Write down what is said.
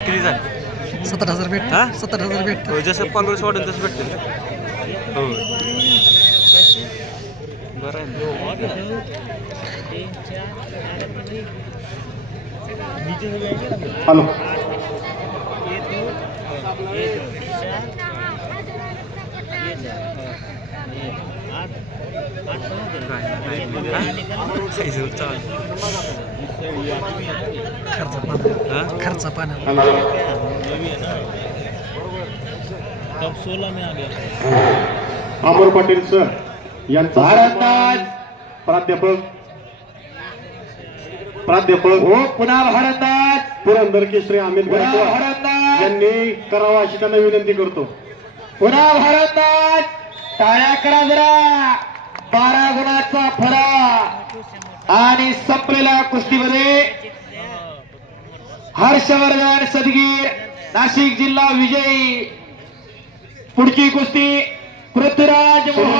किती झाले सत्तर हजार भेट हा? सत्तर हजार भेट हो जसं कॉन्ग्रेस वाढेल तसं भेटतील का हो बरं आहे ना. हॅलो काय नाही. खर्च? खर्च अमर पाटील सर यांचा प्राध्यापक. प्राध्यापक. हो पुन्हा भारतनाज पुरंदर केसरी अमित यांनी करावा अशी त्यांना विनंती करतो. पुन्हा भारतनाज टाळ्या करा जरा. बारा आणि संपलेल्या कुस्तीमध्ये हर्षवर्धन सदगीर नाशिक जिल्हा विजयी. पुढची कुस्ती पृथ्वीराज